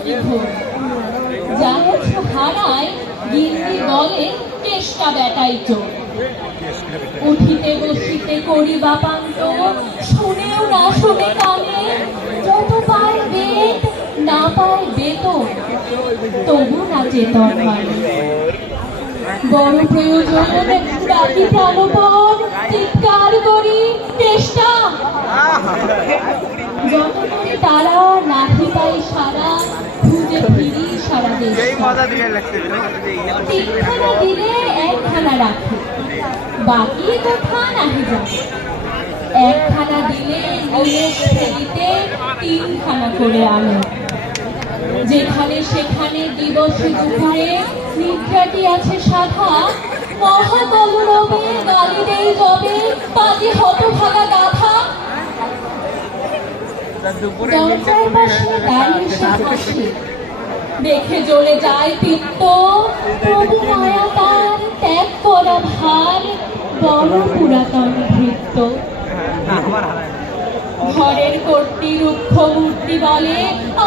অতি ঘোর। যা কিছু হারায় গিন্নি বলে চেষ্টা বেটাই চোর। উঠিতে বসিতে করি বাপান্ত, শুনেও না শুনে কানে। যত পায় বেদ না পায় বেতন, তবু না চেতন হয়। বড় প্রয়োজন ডাকি প্রাণপণ, চিৎকার করি চেষ্টা। যত করি তারা নাহি পাই সারা, খুঁজে ফিরি সারা দেশ। তিনখানা দিলে একখানা রাখি, বাকি কোথা নাহি যায়। একখানা দিলে নিমেষ ফেরিতে তিনখানা করে আনো। যেখানে সেখানে দিবসে দুপুরে নিদ্রাটি আছে সাধা। মহাকলরবে গালি দেই যবে পাতি হতভাগা গাথা। দরজার পাশে দাঁড়িয়ে সে হাসি, দেখে জ্বলে যায় পিত্ত। প্রভু মায়া তার ত্যাগ করা ভার, বড় পুরাতন ভৃত্য। ঘরের কর্তী রুক্ষ মূর্তি বলে,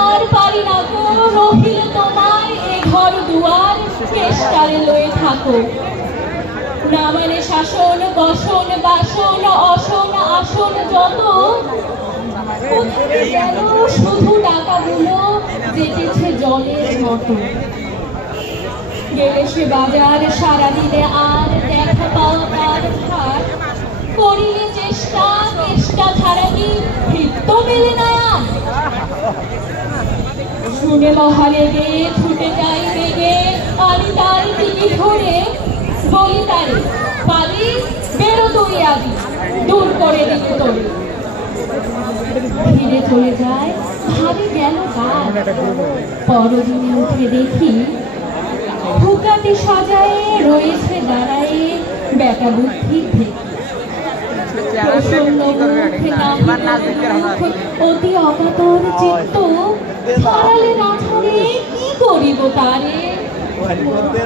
আর পারি না গো, রহিল তোমার এ ঘর দুয়ার, কেষ্টারে লয়ে থাকো। না মানে শাসন বসন বাসন অসন আসন যত, কোথায় গেল শুধু টাকাগুলো যেতেছে জলের মতো। গেলে সে বাজার সারা দিলে আর দেখা পাওয়া তার ভার। করিলে চেষ্টা চেষ্টা ছাড়া কি ভৃত্য মেলে না। শুনে মহালে গে ছুটে যাই বেগে, আমি তার দিকে ধরে বলি তারে, পালি বেরো তুই আদি, দূর করে দিল তোর। ফিরে চলে যায়, ভাবি গেল কাজ। পরদিনে উঠে দেখি হুকাটি সাজায়ে রয়েছে দাঁড়ায়ে বেটা বুদ্ধির থেকে। অতি অকাতর চিত্ত, ছাড়ালে না ছাড়ে কি করিব তারে।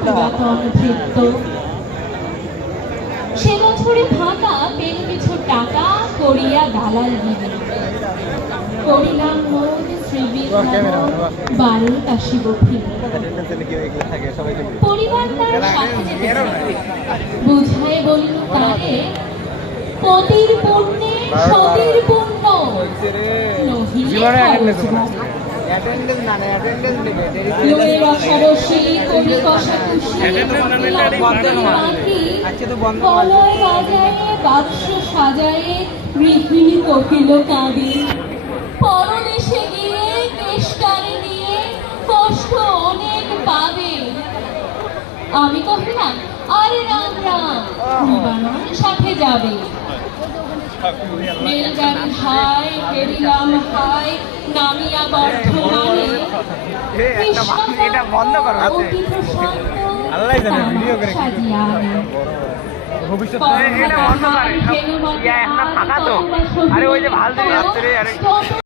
পুরাতন ভৃত্য। সে বছরে ফাঁকা পেন কিছু টাকা করিয়া দালাল গিরি। করিলাম মোর বাড়ি আসিব ফিরে। পরিবার তার সাথে যেতে বুঝায় বলিল তারে, পতির পুণ্যে সতীর পুণ্য, লোয়ের রসারসি কবি কষাকষি কলয় বাজায়ে বাক্স সাজায়ে গৃহিণী কহিল কাঁদি। পরদেশে গিয়ে কেষ্টারে নিয়ে কষ্ট অনেক পাবে। আমি কহিলাম আরে রাম রাম, নিবারণ সাথে যাবে। রেলগাড়ি হায় ফেরিলাম হায়, নামিয়া বর্ধমানে। এটা বন্ধ করো, সাজিয়া আনে। ভবিষ্যতে এটা বন্ধ করে, ফাঁকা তো। আরে ওই যে ভালো